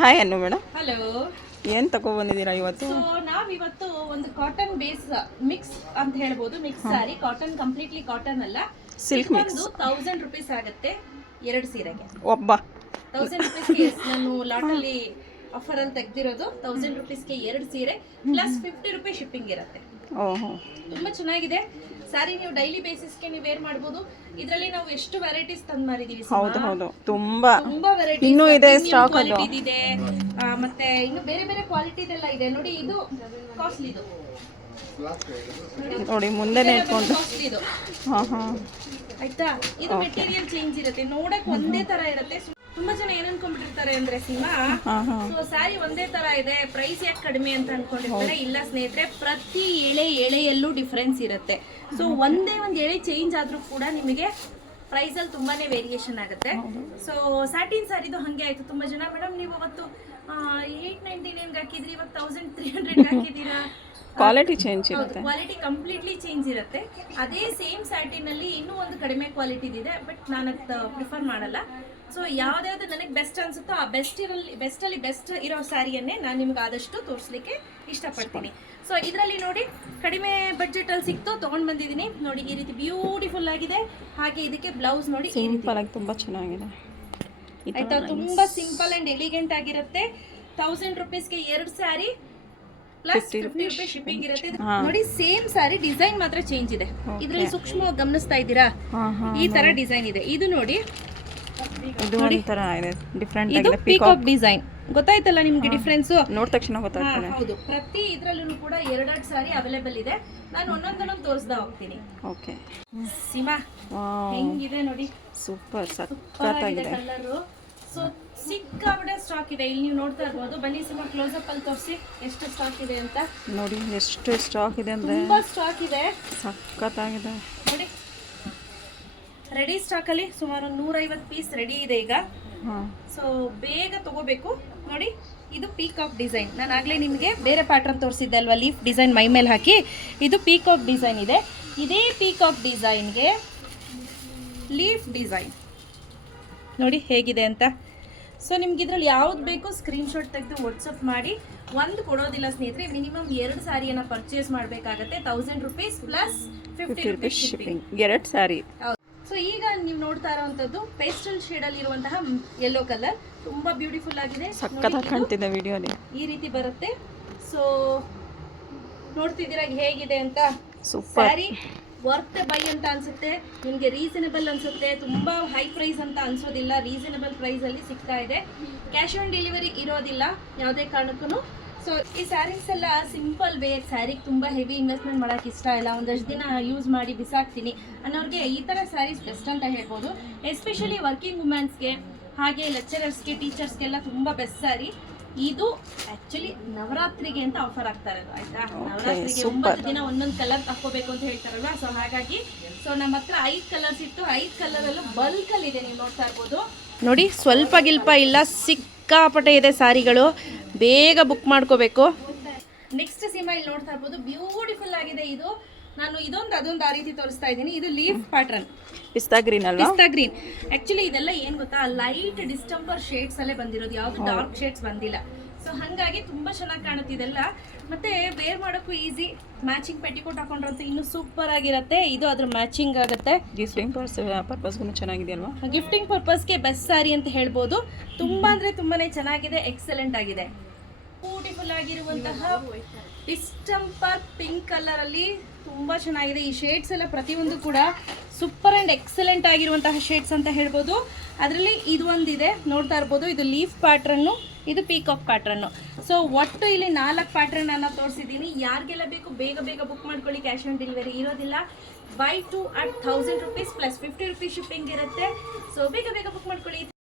Hi ಅನ್ನು madam. Hello. ಏನು ತಗೊಬಂದಿದ್ದೀರಾ ಇವತ್ತು? ಸೊ ನಾವಿವತ್ತು ಒಂದು ಕಾಟನ್ ಬೇಸ್ ಮಿಕ್ಸ್ ಅಂತ ಹೇಳ್ಬೋದು. ಮಿಕ್ಸ್ ಸಾರಿ, ಕಾಟನ್ ಕಂಪ್ಲೀಟ್ಲಿ ಕಾಟನ್ ಅಲ್ಲ, ಸಿಲ್ಕ್ ಮಿಕ್ಸ್. 1000 ರೂಪೀಸ್ ಆಗುತ್ತೆ ಎರಡು ಸೀರೆಗೆ. ಒಬ್ಬ 1000 ರೂಪೀಸ್ಗೆ ನಾನು ಲಾಟಲ್ಲಿ ಆಫರ್ ಅಲ್ಲಿ ತೆಗ್ದಿರೋದು. 1000 ರೂಪೀಸ್ಗೆ ಎರಡು ಸೀರೆ ಪ್ಲಸ್ 50 ರೂಪೀಸ್ ಶಿಪ್ಪಿಂಗ್ ಇರುತ್ತೆ. ಓಹೋ, ತುಂಬಾ ಚೆನ್ನಾಗಿದೆ ಸಾರಿ. ನೀವು ಡೈಲಿ ಬೇಸಿಸ್ಗೆ ನೀವು ವೇರ್ ಮಾಡ್ಬೋದು. ಇದರಲ್ಲಿ ನಾವು ಎಷ್ಟು ವೆರೈಟೀಸ್ ತಂದು ಮಾರಿದೀವಿ. ಹೌದು ಹೌದು, ತುಂಬಾ ವೆರೈಟಿ ಇನ್ನೂ ಇದೆ ಸ್ಟಾಕ್. ಅದು ಇದೆ ಮತ್ತೆ ಇನ್ನು ಬೇರೆ ಬೇರೆ ಕ್ವಾಲಿಟಿದೆಲ್ಲ ಇದೆ ನೋಡಿ. ಇದು ಕಾಸ್ಟ್ಲಿ, ಇದು ನೋಡಿ ಮುಂದೆನೇ ಇಟ್ಕೊಂಡು. ಕಾಸ್ಟ್ಲಿ ಇದು. ಹಾ ಹಾ, ಆಯ್ತಾ. ಇದು ಮೆಟೀರಿಯಲ್ ಚೇಂಜ್ ಇರುತ್ತೆ, ನೋಡಕ್ ಒಂದೇ ತರ ಇರುತ್ತೆ. ತುಂಬಾ ಜನ ಏನ್ ಅನ್ಕೊಂಡ್ಬಿಟ್ಟಿರ್ತಾರೆ ಅಂದ್ರೆ ಸೀಮಾ, ಸೊ ಸ್ಯಾರಿ ಒಂದೇ ತರ ಇದೆ, ಪ್ರೈಸ್ ಯಾಕೆ ಕಡಿಮೆ ಅಂತ ಅನ್ಕೊಂಡಿರ್ತಾರೆ. ಇಲ್ಲ ಸ್ನೇಹಿತರೆ, ಪ್ರತಿ ಎಳೆಯಲ್ಲೂ ಡಿಫ್ರೆನ್ಸ್ ಇರುತ್ತೆ. ಸೊ ಒಂದೇ ಒಂದು ಎಳೆ ಚೇಂಜ್ ಆದ್ರೂ ಕೂಡ ನಿಮಗೆ ಪ್ರೈಸ್ ಅಲ್ಲಿ ತುಂಬಾನೇ ವೇರಿಯೇಷನ್ ಆಗುತ್ತೆ. ಸೊ ಸ್ಯಾಟಿನ್ ಸ್ಯಾರಿದು ಹಂಗೆ ಆಯ್ತು. ತುಂಬಾ ಜನ ಮೇಡಮ್ ನೀವು ಅವತ್ತು 899 ಹಾಕಿದ್ರಿ, ಇವಾಗ 1300 ಹಾಕಿದೀರಾ. ಕ್ವಾಲಿಟಿ ಚೇಂಜ್ ಇರುತ್ತೆ, ಕ್ವಾಲಿಟಿ ಕಂಪ್ಲೀಟ್ಲಿ ಚೇಂಜ್ ಇರುತ್ತೆ. ಅದೇ ಸೇಮ್ ಸ್ಯಾಟಿನ್ ಅಲ್ಲಿ ಇನ್ನೂ ಒಂದು ಕಡಿಮೆ ಕ್ವಾಲಿಟಿ ಇದೆ, ಬಟ್ ನಾನು ಅದು ಪ್ರಿಫರ್ ಮಾಡಲ್ಲ. ಸೊ ಯಾವ್ದಾವ್ದು ನನಗೆ ಬೆಸ್ಟ್ ಅನ್ಸುತ್ತೋ ಆ ಬೆಸ್ಟ್ ಇರೋ ಸ್ಯಾರಿಯನ್ನೇ ನಾನು ನಿಮ್ಗೆ ಆದಷ್ಟು ತೋರಿಸ್ಲಿಕ್ಕೆ ಇಷ್ಟಪಡ್ತೀನಿ. ಸೊ ಇದರಲ್ಲಿ ನೋಡಿ, ಕಡಿಮೆ ಬಡ್ಜೆಟ್ ಅಲ್ಲಿ ಸಿಕ್ತು, ತಗೊಂಡ್ ಬಂದಿದ್ದೀನಿ ನೋಡಿ. ಈ ರೀತಿ ಬ್ಯೂಟಿಫುಲ್ ಆಗಿದೆ. ಹಾಗೆ ಇದಕ್ಕೆ ಬ್ಲೌಸ್ ನೋಡಿ, ಸಿಂಪಲ್ ಆಗಿ ತುಂಬಾ ಚೆನ್ನಾಗಿದೆ ಆಯ್ತಾ. ತುಂಬಾ ಸಿಂಪಲ್ ಅಂಡ್ ಎಲಿಗೆಂಟ್ ಆಗಿರುತ್ತೆ. 1000 ರೂಪೀಸ್ಗೆ ಎರಡು ಸ್ಯಾರಿ ಪ್ಲಸ್ 50 ರೂಪೀಸ್ ಶಿಪ್ಪಿಂಗ್ ಇರುತ್ತೆ. ನೋಡಿ ಸೇಮ್ ಸ್ಯಾರಿ, ಡಿಸೈನ್ ಮಾತ್ರ ಚೇಂಜ್ ಇದೆ. ಇದರಲ್ಲಿ ಸೂಕ್ಷ್ಮವಾಗಿ ಗಮನಿಸ್ತಾ ಇದ್ದೀರಾ, ಈ ತರ ಡಿಸೈನ್ ಇದೆ. ಇದು ನೋಡಿ, ಇದು ಒಂಥರ ಇದೆ, ಡಿಫರೆಂಟ್ ಇದು ಆಗಿದೆ. ಪೀಕಾಕ್ ಡಿಸೈನ್ ಗೊತ್ತಾಯ್ತಲ್ಲ ನಿಮ್ಗೆ ಡಿಫ್ರೆನ್ಸ್? ನೋಡಿದ ತಕ್ಷಣ ಗೊತ್ತಾಗ್ತದೆ. ಹೌದು, ಪ್ರತಿ ಇದ್ರಲ್ಲೂ ಕೂಡ ಎರಡೆರಡು ಸಾರಿ ಅವೈಲೇಬಲ್ ಇದೆ. ನಾನು ಒಂದೊಂದೊಂದು ತೋರಿಸ್ತಾ ಹೋಗ್ತೀನಿ. ಓಕೆ ಸೀಮಾ, ಹೆಂಗಿದೆ ನೋಡಿ, ಸೂಪರ್ ಸಕ್ಕತ್ತಾಗಿದೆ ಕಲರ್. ಸೊ ಸಿಕ್ಕಾಪಟ್ಟೆ ಸ್ಟಾಕ್ ಇದೆ. ಇಲ್ಲಿ ನೀವು ನೋಡ್ತಾ ಇರ್ಬೋದು. ಬನ್ನಿ ಸೀಮಾ, ಕ್ಲೋಸ್ ಅಪ್ ಅಲ್ಲಿ ತೋರಿಸಿ ಎಷ್ಟು ಸ್ಟಾಕ್ ಇದೆ ಅಂತ. ನೋಡಿ ಎಷ್ಟು ಸ್ಟಾಕ್ ಇದೆ ಅಂದ್ರೆ ತುಂಬಾ ಸ್ಟಾಕ್ ಇದೆ, ಸಕ್ಕತ್ತಾಗಿದೆ ನೋಡಿ. ರೆಡಿ ಸ್ಟಾಕ್ ಅಲ್ಲಿ ಸುಮಾರು 150 ಪೀಸ್ ರೆಡಿ ಇದೆ ಈಗ. ಸೊ ಬೇಗ ತಗೋಬೇಕು. ನೋಡಿ, ಇದು ಪೀಕಾಕ್ ಡಿಸೈನ್. ನಾನು ಆಗ್ಲೇ ನಿಮಗೆ ಬೇರೆ ಪ್ಯಾಟರ್ನ್ ತೋರಿಸಿದ್ದೆ ಅಲ್ವಾ, ಲೀಫ್ ಡಿಸೈನ್ ಮೈ ಮೇಲೆ ಹಾಕಿ. ಇದು ಪೀಕಾಕ್ ಡಿಸೈನ್ ಇದೆ. ಇದೇ ಪೀಕಾಕ್ ಡಿಸೈನ್ಗೆ ಲೀಫ್ ಡಿಸೈನ್ ನೋಡಿ ಹೇಗಿದೆ ಅಂತ. ಸೊ ನಿಮ್ಗೆ ಇದ್ರಲ್ಲಿ ಯಾವ್ದು ಬೇಕು ಸ್ಕ್ರೀನ್ಶಾಟ್ ತೆಗೆದು ವಾಟ್ಸಪ್ ಮಾಡಿ. ಒಂದು ಕೊಡೋದಿಲ್ಲ ಸ್ನೇಹಿತರೆ, ಮಿನಿಮಮ್ 2 ಸ್ಯಾರಿಯನ್ನು ಪರ್ಚೇಸ್ ಮಾಡಬೇಕಾಗತ್ತೆ. 1000 ರೂಪೀಸ್ ಪ್ಲಸ್ 50 ರೂಪೀಸ್ ಶಿಪ್ಪಿಂಗ್, ಎರಡು ಸ್ಯಾರಿ. ಸೊ ಈಗ ನೀವು ನೋಡ್ತಾ ಇರೋವಂಥದ್ದು ಪೇಸ್ಟಲ್ ಶೇಡ್ ಅಲ್ಲಿ ಇರುವಂತಹ ಯೆಲ್ಲೋ ಕಲರ್. ತುಂಬಾ ಬ್ಯೂಟಿಫುಲ್ ಆಗಿದೆ, ಸಕ್ಕತ್ತಾಗಿ ಕಾಣ್ತಿದೆ ವಿಡಿಯೋಲಿ. ಈ ರೀತಿ ಬರುತ್ತೆ. ಸೊ ನೋಡ್ತಿದ್ದೀರಾ ಹೇಗಿದೆ ಅಂತ. ಸೂಪರ್ ಸ್ಯಾರಿ ವರ್ತ್ ಬೈ ಅಂತ ಅನ್ಸುತ್ತೆ ನಿಮಗೆ, ರೀಸನಬಲ್ ಅನ್ಸುತ್ತೆ. ತುಂಬಾ ಹೈ ಪ್ರೈಸ್ ಅಂತ ಅನ್ಸೋದಿಲ್ಲ, ರೀಸನಬಲ್ ಪ್ರೈಸ್ ಅಲ್ಲಿ ಸಿಗ್ತಾ ಇದೆ. ಕ್ಯಾಶ್ ಆನ್ ಡೆಲಿವರಿ ಇರೋದಿಲ್ಲ ಯಾವುದೇ ಕಾರಣಕ್ಕೂ. ಸೊ ಈ ಸ್ಯಾರೀಸ್ ಎಲ್ಲ ಸಿಂಪಲ್ ವೇರ್ ಸ್ಯಾರಿಗೆ ತುಂಬ ಹೆವಿ ಇನ್ವೆಸ್ಟ್ಮೆಂಟ್ ಮಾಡೋಕೆ ಇಷ್ಟ ಇಲ್ಲ, ಒಂದಷ್ಟು ದಿನ ಯೂಸ್ ಮಾಡಿ ಬಿಸಾಕ್ತೀನಿ ಅನ್ನೋರಿಗೆ ಈ ಥರ ಸ್ಯಾರೀಸ್ ಬೆಸ್ಟ್ ಅಂತ ಹೇಳ್ಬೋದು. ಎಸ್ಪೆಷಲಿ ವರ್ಕಿಂಗ್ ವುಮೆನ್ಸ್ಗೆ, ಹಾಗೆ ಲೆಕ್ಚರರ್ಸ್ಗೆ, ಟೀಚರ್ಸ್ಗೆಲ್ಲ ತುಂಬ ಬೆಸ್ಟ್ ಸ್ಯಾರಿ ಇದು. ಆ್ಯಕ್ಚುಲಿ ನವರಾತ್ರಿಗೆ ಅಂತ ಆಫರ್ ಆಗ್ತಾ ಇರೋದು, ಆಯಿತಾ. ನವರಾತ್ರಿಗೆ 9 ದಿನ ಒಂದೊಂದು ಕಲರ್ ಹಾಕೋಬೇಕು ಅಂತ ಹೇಳ್ತಾರಲ್ವ. ಸೊ ಹಾಗಾಗಿ ನಮ್ಮ ಹತ್ರ 5 ಕಲರ್ಸ್ ಇತ್ತು. 5 ಕಲರಲ್ಲೂ ಬಲ್ಕಲ್ಲಿ ಇದೆ, ನೀವು ನೋಡ್ತಾ ಇರ್ಬೋದು. ನೋಡಿ, ಸ್ವಲ್ಪ ಗಿಲ್ಪ ಇಲ್ಲ, ಸಿಕ್ಕಾಪಟ್ಟೆ ಇದೆ ಸ್ಯಾರಿಗಳು. ಬೇಗ ಬುಕ್ ಮಾಡ್ಕೋಬೇಕು. ನೆಕ್ಸ್ಟ್ ಸೀಮಾ ಇಲ್ಲಿ ನೋಡ್ತಾ ಇರ್ಬೋದು, ಬ್ಯೂಟಿಫುಲ್ ಆಗಿದೆ ಇದು. ನಾನು ಅದೊಂದು ಆ ರೀತಿ ತೋರಿಸ್ತಾ ಇದ್ದೀನಿ. ಇದು ಲೀಫ್ ಪ್ಯಾಟರ್ನ್, ಪಿಸ್ತಾ ಗ್ರೀನ್ ಅಲ್ವಾ? ಪಿಸ್ತಾ ಗ್ರೀನ್. ಆಕ್ಚುಲಿ ಇದೆಲ್ಲ ಏನ್ ಗೊತ್ತಾ, ಲೈಟ್ ಡಿಸ್ಟಂಬರ್ ಶೇಡ್ಸ್ ಅಲ್ಲೇ ಬಂದಿರೋದು, ಯಾವ್ದು ಡಾರ್ಕ್ ಶೇಡ್ಸ್ ಬಂದಿಲ್ಲ. ಸೊ ಹಾಗಾಗಿ ತುಂಬಾ ಚೆನ್ನಾಗಿ ಕಾಣುತ್ತಿದೆಲ್ಲ. ಮತ್ತೆ ವೇರ್ ಮಾಡೋಕ್ಕೂ ಈಸಿ. ಮ್ಯಾಚಿಂಗ್ ಪೆಟಿಕೋಟ್ ಹಾಕೊಂಡ್ರಂತೂ ಇನ್ನೂ ಸೂಪರ್ ಆಗಿರುತ್ತೆ. ಇದು ಅದ್ರ ಮ್ಯಾಚಿಂಗ್ ಆಗುತ್ತೆ. ಗಿಫ್ಟಿಂಗ್ ಪರ್ಪಸ್ಗೂ ಚೆನ್ನಾಗಿದೆ ಅಲ್ವಾ? ಗಿಫ್ಟಿಂಗ್ ಪರ್ಪಸ್ಗೆ ಬೆಸ್ಟ್ ಸ್ಯಾರಿ ಅಂತ ಹೇಳ್ಬೋದು. ತುಂಬಾ ಅಂದ್ರೆ ತುಂಬಾನೇ ಚೆನ್ನಾಗಿದೆ, ಎಕ್ಸಲೆಂಟ್ ಆಗಿದೆ. ಬ್ಯೂಟಿಫುಲ್ ಆಗಿರುವಂತಹ ಡಿಸ್ಟಂಪರ್ ಪಿಂಕ್ ಕಲರ್ ಅಲ್ಲಿ ತುಂಬಾ ಚೆನ್ನಾಗಿದೆ. ಈ ಶೇಡ್ಸ್ ಎಲ್ಲ ಪ್ರತಿಯೊಂದು ಕೂಡ ಸೂಪರ್ ಅಂಡ್ ಎಕ್ಸಲೆಂಟ್ ಆಗಿರುವಂತಹ ಶೇಡ್ಸ್ ಅಂತ ಹೇಳ್ಬೋದು. ಅದರಲ್ಲಿ ಇದು ಒಂದಿದೆ, ನೋಡ್ತಾ ಇರ್ಬೋದು. ಇದು ಲೀಫ್ ಪ್ಯಾಟ್ರನ್ನು, ಇದು ಪೀಕಾಕ್ ಪ್ಯಾಟ್ರನ್ನು. ಸೊ ಒಟ್ಟು ಇಲ್ಲಿ 4 ಪ್ಯಾಟ್ರನ್ ಅನ್ನ ತೋರಿಸಿದ್ದೀನಿ. ಯಾರಿಗೆಲ್ಲ ಬೇಕು ಬೇಗ ಬೇಗ ಬುಕ್ ಮಾಡ್ಕೊಳ್ಳಿ. ಕ್ಯಾಶ್ ಆನ್ ಡೆಲಿವರಿ ಇರೋದಿಲ್ಲ. buy 2 at 1000 rupees plus 50 rupees shipping ಇರುತ್ತೆ. ಸೊ ಬೇಗ ಬೇಗ ಬುಕ್ ಮಾಡ್ಕೊಳ್ಳಿ.